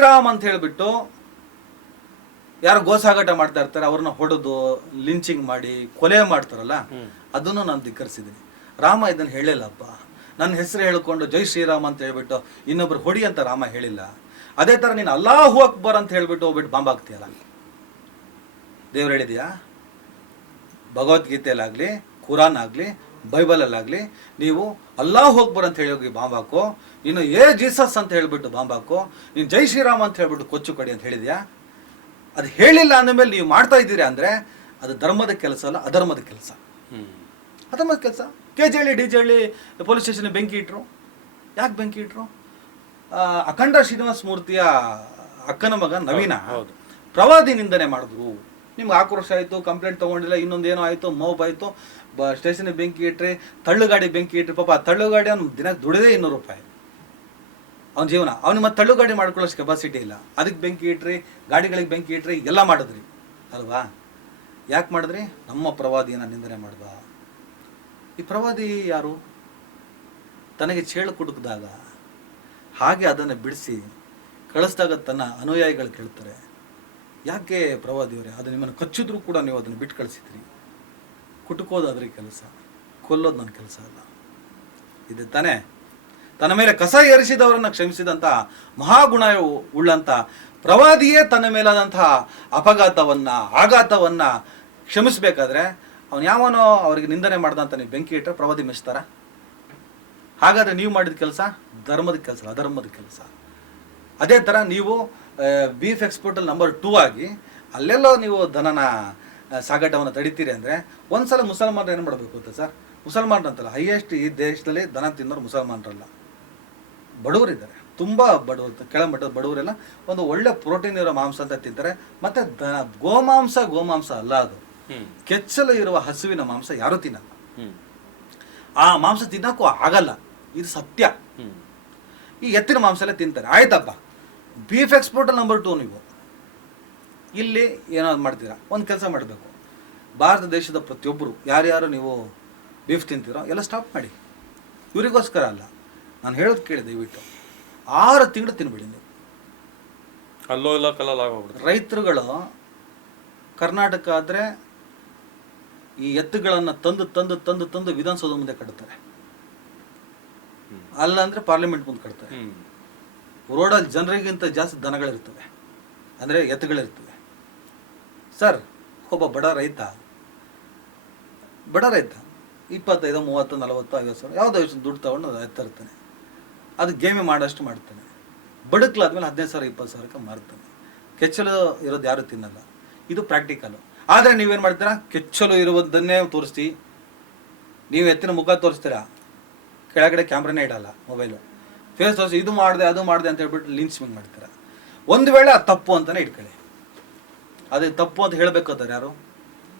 ಶ್ರೀರಾಮ್ ಅಂತ ಹೇಳ್ಬಿಟ್ಟು ಯಾರು ಗೋಸಾಗಾಟ ಮಾಡ್ತಾ ಇರ್ತಾರೆ ಅವ್ರನ್ನ ಹೊಡೆದು ಲಿಂಚಿಂಗ್ ಮಾಡಿ ಕೊಲೆ ಮಾಡ್ತಾರಲ್ಲ, ಅದನ್ನು ನಾನು ಧಿಕ್ಕರಿಸಿದ್ದೀನಿ. ರಾಮ ಇದನ್ನು ಹೇಳಿಲ್ಲಪ್ಪ. ನನ್ನ ಹೆಸರು ಹೇಳ್ಕೊಂಡು ಜೈ ಶ್ರೀರಾಮ್ ಅಂತ ಹೇಳ್ಬಿಟ್ಟು ಇನ್ನೊಬ್ರು ಹೊಡಿ ಅಂತ ರಾಮ ಹೇಳಿಲ್ಲ. ಅದೇ ಥರ ನೀನು ಅಲ್ಲಾಹು ಅಕ್ಬರ್ ಅಂತ ಹೇಳ್ಬಿಟ್ಟು ಹೋಗ್ಬಿಟ್ಟು ಬಾಂಬ್ ಹಾಕ್ತೀಯಲ್ಲ, ದೇವ್ರು ಹೇಳಿದ್ಯಾ? ಭಗವದ್ಗೀತೆಯಲ್ಲಾಗಲಿ, ಕುರಾನ್ ಆಗಲಿ, ಬೈಬಲಲ್ಲಾಗಲಿ ನೀವು ಅಲ್ಲಾಹು ಅಕ್ಬರ್ ಅಂತ ಹೇಳಿ ಹೋಗಿ ಬಾಂಬ್ ಹಾಕೋ, ಇನ್ನು ಜೀಸಸ್ ಅಂತ ಹೇಳ್ಬಿಟ್ಟು ಬಾಂಬ್ ಹಾಕೋ, ನೀನು ಜೈ ಶ್ರೀರಾಮ್ ಅಂತ ಹೇಳ್ಬಿಟ್ಟು ಕೊಚ್ಚು ಕಡಿ ಅಂತ ಹೇಳಿದ್ಯಾ? ಅದು ಹೇಳಿಲ್ಲ ಅಂದಮೇಲೆ ನೀವು ಮಾಡ್ತಾ ಇದ್ದೀರಿ ಅಂದರೆ ಅದು ಧರ್ಮದ ಕೆಲಸ ಅಲ್ಲ, ಅಧರ್ಮದ ಕೆಲಸ. ಅಧರ್ಮದ ಕೆಲಸ. KJಹಳ್ಳಿ DJಹಳ್ಳಿ ಪೊಲೀಸ್ ಸ್ಟೇಷನ್ ಬೆಂಕಿ ಇಟ್ಟರು. ಯಾಕೆ ಬೆಂಕಿ ಇಟ್ಟರು? ಅಖಂಡ ಶ್ರೀನಿವಾಸ ಮೂರ್ತಿಯ ಅಕ್ಕನ ಮಗ ನವೀನ ಪ್ರವಾದಿ ನಿಂದನೆ ಮಾಡಿದ್ರು. ನಿಮ್ಗೆ ಆಕ್ರೋಶ ಆಯಿತು, ಕಂಪ್ಲೇಂಟ್ ತೊಗೊಂಡಿಲ್ಲ, ಇನ್ನೊಂದೇನೋ ಆಯಿತು, ಮೌಬ್ ಆಯಿತು, ಸ್ಟೇಷನ್ಗೆ ಬೆಂಕಿ ಇಟ್ರಿ, ತಳ್ಳುಗಾಡಿ ಬೆಂಕಿ ಇಟ್ರಿ. ಪಾಪ ಆ ತಳ್ಳುಗಾಡಿ ಅವ್ನು ದಿನಕ್ಕೆ ದುಡಿದೇ 200 ರೂಪಾಯಿ ಅವನ ಜೀವನ. ಅವ್ನಿಗೆ ಮತ್ತೆ ತಳ್ಳುಗಾಡಿ ಮಾಡ್ಕೊಳ್ಳೋಷ್ಟು ಕೆಪಾಸಿಟಿ ಇಲ್ಲ. ಅದಕ್ಕೆ ಬೆಂಕಿ ಇಟ್ರಿ, ಗಾಡಿಗಳಿಗೆ ಬೆಂಕಿ ಇಟ್ರಿ, ಎಲ್ಲ ಮಾಡಿದ್ರಿ ಅಲ್ವಾ? ಯಾಕೆ ಮಾಡಿದ್ರಿ? ನಮ್ಮ ಪ್ರವಾದಿಯನ್ನು ನಿಂದನೆ ಮಾಡ್ದ. ಈ ಪ್ರವಾದಿ ಯಾರು? ತನಗೆ ಚೇಳು ಕುಟುಕಿದಾಗ ಹಾಗೆ ಅದನ್ನು ಬಿಡಿಸಿ ಕಳಿಸಿದಾಗ ತನ್ನ ಅನುಯಾಯಿಗಳು ಕೇಳ್ತಾರೆ, ಯಾಕೆ ಪ್ರವಾದಿಯವರೇ ಅದು ನಿಮ್ಮನ್ನು ಕಚ್ಚಿದ್ರೂ ಕೂಡ ನೀವು ಅದನ್ನು ಬಿಟ್ಟು ಕಳಿಸಿದ್ರಿ? ಕುಟುಕೋದು ಅದ್ರ ಕೆಲಸ, ಕೊಲ್ಲೋದು ನನ್ನ ಕೆಲಸ ಅಲ್ಲ. ಇದೆ ತಾನೇ? ತನ್ನ ಮೇಲೆ ಕಸ ಏರಿಸಿದವರನ್ನು ಕ್ಷಮಿಸಿದಂಥ ಮಹಾಗುಣ ಉಳ್ಳಂಥ ಪ್ರವಾದಿಯೇ ತನ್ನ ಮೇಲಾದಂತಹ ಆಘಾತವನ್ನು ಕ್ಷಮಿಸಬೇಕಾದ್ರೆ ಅವನು ಯಾವನೋ ಅವ್ರಿಗೆ ನಿಂದನೆ ಮಾಡ್ದಂತ ನೀವು ಬೆಂಕಿ ಇಟ್ಟರೆ ಪ್ರವಾದಿ ಮೆಚ್ತಾರ? ಹಾಗಾದರೆ ನೀವು ಮಾಡಿದ ಕೆಲಸ ಧರ್ಮದ ಕೆಲಸ, ಅಧರ್ಮದ ಕೆಲಸ. ಅದೇ ಥರ ನೀವು ಬೀಫ್ ಎಕ್ಸ್ಪೋರ್ಟಲ್ಲಿ ನಂಬರ್ 2 ಆಗಿ ಅಲ್ಲೆಲ್ಲೋ ನೀವು ದನನ ಸಾಗಾಟವನ್ನು ತಡಿತೀರಿ ಅಂದರೆ ಒಂದ್ಸಲ ಮುಸಲ್ಮಾನರು ಏನು ಮಾಡಬೇಕು ಅಂತ ಸರ್? ಮುಸಲ್ಮಾನರಂತಲ್ಲ, ಹೈಯೆಸ್ಟ್ ಈ ದೇಶದಲ್ಲಿ ದನ ತಿನ್ನೋರು ಮುಸಲ್ಮಾನರಲ್ಲ, ಬಡವರಿದ್ದಾರೆ. ತುಂಬ ಬಡವರು, ಕೆಳಮಟ್ಟದ ಬಡವರೆಲ್ಲ ಒಂದು ಒಳ್ಳೆ ಪ್ರೋಟೀನ್ ಇರೋ ಮಾಂಸ ಅಂತ ತಿಂತಾರೆ. ಮತ್ತು ಗೋಮಾಂಸ ಅಲ್ಲ, ಅದು ಕೆಚ್ಚಲು ಇರುವ ಹಸುವಿನ ಮಾಂಸ ಯಾರೂ ತಿನ್ನಲ್ಲ. ಆ ಮಾಂಸ ತಿನ್ನೋಕ್ಕೂ ಆಗಲ್ಲ, ಇದು ಸತ್ಯ. ಈ ಎತ್ತಿನ ಮಾಂಸ ಎಲ್ಲ ತಿಂತಾರೆ, ಆಯ್ತಪ್ಪ. ಬೀಫ್ ಎಕ್ಸ್ಪೋರ್ಟ್ ನಂಬರ್ 2 ನೀವು ಇಲ್ಲಿ ಏನಾದ್ರು ಮಾಡ್ತೀರಾ? ಒಂದು ಕೆಲಸ ಮಾಡಬೇಕು. ಭಾರತ ದೇಶದ ಪ್ರತಿಯೊಬ್ಬರು ಯಾರ್ಯಾರು ನೀವು ಬೀಫ್ ತಿಂತೀರೋ ಎಲ್ಲ ಸ್ಟಾಪ್ ಮಾಡಿ. ಇವರಿಗೋಸ್ಕರ ಅಲ್ಲ, ನಾನು ಹೇಳೋದು ಕೇಳಿ ದಯವಿಟ್ಟು 6 ತಿಂಗಳು ತಿನ್ಬೇಡಿ ನೀವು. ಅಲ್ಲೋ ಇಲ್ಲ ಕಲ್ಲೋಗ್ಬಿಡ್ತಾರೆ ರೈತರುಗಳು. ಕರ್ನಾಟಕ ಆದರೆ ಈ ಎತ್ತುಗಳನ್ನು ತಂದು ವಿಧಾನಸೌಧ ಮುಂದೆ ಕಟ್ತಾರೆ, ಅಲ್ಲ ಅಂದರೆ ಪಾರ್ಲಿಮೆಂಟ್ ಮುಂದೆ ಕಟ್ತಾರೆ. ರೋಡಲ್ಲಿ ಜನರಿಗಿಂತ ಜಾಸ್ತಿ ದನಗಳಿರ್ತವೆ, ಅಂದರೆ ಎತ್ತುಗಳಿರ್ತವೆ. ಸರ್, ಒಬ್ಬ ಬಡ ರೈತ 25, 30, 40, 50 ಸಾವಿರ ಯಾವುದೋ ದುಡ್ಡು ತೊಗೊಂಡು ಎತ್ತಿರ್ತಾನೆ. ಅದು ಗೇಮೆ ಮಾಡೋಷ್ಟು ಮಾಡ್ತಾನೆ. ಬದುಕಲಾದ್ಮೇಲೆ 15 ಸಾವಿರ 20 ಸಾವಿರಕ್ಕೆ ಮಾರ್ತಾನೆ. ಕೆಚ್ಚಲು ಇರೋದು ಯಾರು ತಿನ್ನಲ್ಲ. ಇದು ಪ್ರಾಕ್ಟಿಕಲು. ಆದರೆ ನೀವೇನು ಮಾಡ್ತೀರಾ? ಕೆಚ್ಚಲು ಇರುವುದನ್ನೇ ತೋರಿಸ್ತಿ. ನೀವು ಎತ್ತಿನ ಮುಖ ತೋರಿಸ್ತೀರಾ, ಕೆಳಗಡೆ ಕ್ಯಾಮ್ರಾನೇ ಇಡಲ್ಲ, ಮೊಬೈಲು ಫೇಸ್ ತೋರಿಸಿ ಇದು ಮಾಡಿದೆ ಅದು ಮಾಡಿದೆ ಅಂತ ಹೇಳ್ಬಿಟ್ಟು ಲಿಂಚಿಂಗ್ ಮಾಡ್ತೀರಾ. ಒಂದು ವೇಳೆ ಅದು ತಪ್ಪು ಅಂತಲೇ ಇಟ್ಕೊಳ್ಳಿ. ಅದೇ ತಪ್ಪು ಅಂತ ಹೇಳಬೇಕಾದ್ರೆ ಯಾರು?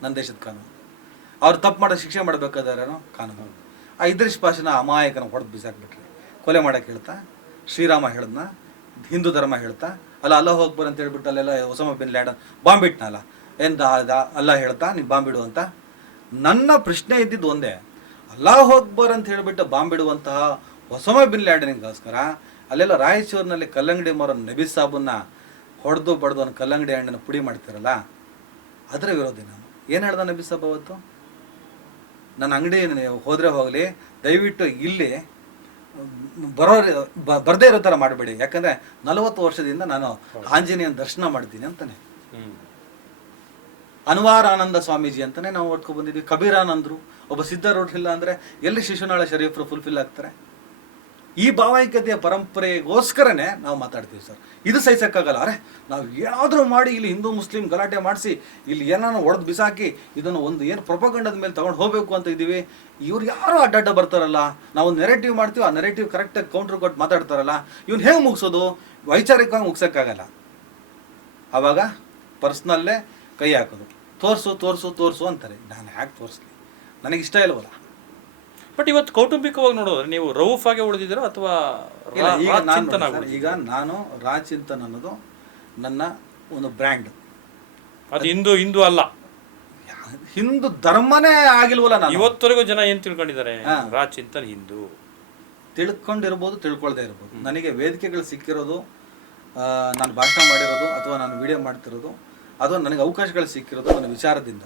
ನನ್ನ ದೇಶದ ಕಾನೂನು. ಅವ್ರು ತಪ್ಪು ಮಾಡೋ ಶಿಕ್ಷೆ ಮಾಡಬೇಕಾದ್ರೆ ಯಾರು? ಕಾನೂನು. ಆ ಇದ್ರಿಶ್ ಪಾಷನ ಅಮಾಯಕನ ಹೊಡೆದು ಬಿಸಾಕ್ಬಿಟ್ರಿ. ಕೊಲೆ ಮಾಡೋಕೆ ಹೇಳ್ತಾ, ಶ್ರೀರಾಮ ಹೇಳ್ದನ, ಹಿಂದೂ ಧರ್ಮ ಹೇಳ್ತಾ, ಅಲ್ಲಾಹು ಅಕ್ಬರ್ ಅಂತ ಹೇಳ್ಬಿಟ್ಟು ಅಲ್ಲೆಲ್ಲ ಒಸಾಮಾ ಬಿನ್ ಲ್ಯಾಡನ್ ಬಾಂಬ್ ಇಟ್ನಲ್ಲ, ಅಲ್ಲ ಹೇಳ್ತಾ ನೀವು ಬಾಂಬ್ ಇಡು ಅಂತ. ನನ್ನ ಪ್ರಶ್ನೆ ಇದ್ದಿದ್ದು ಒಂದೇ, ಅಲ್ಲಾಹು ಅಕ್ಬರ್ ಅಂತ ಹೇಳ್ಬಿಟ್ಟು ಬಾಂಬ್ ಇಡುವಂತಹ ಒಸಾಮಾ ಬಿನ್ ಲ್ಯಾಡನ್ಗೋಸ್ಕರ ಅಲ್ಲೆಲ್ಲ ರಾಯಚೂರಿನಲ್ಲಿ ಕಲ್ಲಂಗಡಿ ಮರ ನಬಿ ಸಾಬನ್ನ ಹೊಡೆದು ಬಡ್ದು ಒಂದು ಕಲ್ಲಂಗಡಿ ಹಣ್ಣನ್ನು ಪುಡಿ ಮಾಡ್ತಿರಲ್ಲ, ಅದರ ವಿರೋಧಿ ನಾನು. ಏನು ಹೇಳ್ದ ನಬಿ ಸಾಬ್ ಅವತ್ತು? ನನ್ನ ಅಂಗಡಿ ಹೋದರೆ ಹೋಗಲಿ, ದಯವಿಟ್ಟು ಇಲ್ಲಿ ಬರದೇ ಇರೋ ಥರ ಮಾಡಬೇಡಿ, ಯಾಕಂದರೆ 40 ವರ್ಷದಿಂದ ನಾನು ಆಂಜನೇಯನ ದರ್ಶನ ಮಾಡ್ತೀನಿ ಅಂತಾನೆ. ಅನ್ವಾರಾನಂದ ಸ್ವಾಮೀಜಿ ಅಂತಾನೆ ನಾವು ಓದ್ಕೊ ಬಂದಿದ್ವಿ. ಕಬೀರಾನಂದರು, ಒಬ್ಬ ಸಿದ್ಧಾರೂಢ ಇಲ್ಲ ಅಂದರೆ ಎಲ್ಲಿ ಶಿಶುನಾಳ ಶರೀಫರು ಫುಲ್ಫಿಲ್ ಆಗ್ತಾರೆ? ಈ ಭಾವೈಕ್ಯತೆಯ ಪರಂಪರೆಗೋಸ್ಕರನೇ ನಾವು ಮಾತಾಡ್ತೀವಿ ಸರ್. ಇದು ಸಹಿಸಕ್ಕಾಗಲ್ಲ. ಅರೆ ನಾವು ಏನಾದರೂ ಮಾಡಿ ಇಲ್ಲಿ ಹಿಂದೂ ಮುಸ್ಲಿಂ ಗಲಾಟೆ ಮಾಡಿಸಿ ಇಲ್ಲಿ ಏನಾದ್ರು ಒಡೆದು ಬಿಸಾಕಿ ಇದನ್ನು ಒಂದು ಏನು ಪ್ರೊಪಗಂಡದ ಮೇಲೆ ತೊಗೊಂಡು ಹೋಗಬೇಕು ಅಂತ ಇದ್ದೀವಿ. ಇವ್ರು ಯಾರು ಅಡ್ಡಡ್ಡ ಬರ್ತಾರಲ್ಲ, ನಾವು ಒಂದು ನೆರೆಟಿವ್ ಮಾಡ್ತೀವಿ, ಆ ನೆರೆಟಿವ್ ಕರೆಕ್ಟಾಗಿ ಕೌಂಟ್ರ್ ಕೊಟ್ಟು ಮಾತಾಡ್ತಾರಲ್ಲ, ಇವ್ನು ಹೇಗೆ ಮುಗಿಸೋದು? ವೈಚಾರಿಕವಾಗಿ ಮುಗ್ಸೋಕ್ಕಾಗಲ್ಲ. ಆವಾಗ ಪರ್ಸ್ನಲ್ಲೇ ಕೈ ಹಾಕೋದು, ತೋರಿಸು ಅಂತಾರೆ. ನಾನು ಯಾಕೆ ತೋರಿಸ್ಲಿ? ನನಗಿಷ್ಟ ಇಲ್ವಲ್ಲ. ಬಟ್ ಇವತ್ತು ಕೌಟುಂಬಿಕವಾಗಿ ನೋಡೋದ್ರೆ ನೀವು ರೌಫ್ ಆಗಿ ಉಳಿದಿದ್ದೀರಾ ಅಥವಾ ಈಗ ನಾನು ರಾಚಿಂತನ್ ಅನ್ನೋದು ನನ್ನ ಒಂದು ಬ್ರ್ಯಾಂಡ್. ಅದು ಹಿಂದೂ ಅಲ್ಲ, ಹಿಂದೂ ಧರ್ಮನೇ ಆಗಿಲ್ವಲ್ಲ. ನಾನು ಇವತ್ತವರೆಗೂ ಜನ ಏನು ತಿಳ್ಕೊಂಡಿದ್ದಾರೆ? ರಾಚಿಂತನ್ ಹಿಂದೂ ತಿಳ್ಕೊಂಡಿರ್ಬೋದು, ತಿಳ್ಕೊಳ್ದೇ ಇರ್ಬೋದು. ನನಗೆ ವೇದಿಕೆಗಳು ಸಿಕ್ಕಿರೋದು ನಾನು ಭಾಷಣ ಮಾಡಿರೋದು ಅಥವಾ ನಾನು ವಿಡಿಯೋ ಮಾಡ್ತಿರೋದು, ಅದು ನನಗೆ ಅವಕಾಶಗಳು ಸಿಕ್ಕಿರೋದು ನನ್ನ ವಿಚಾರದಿಂದ.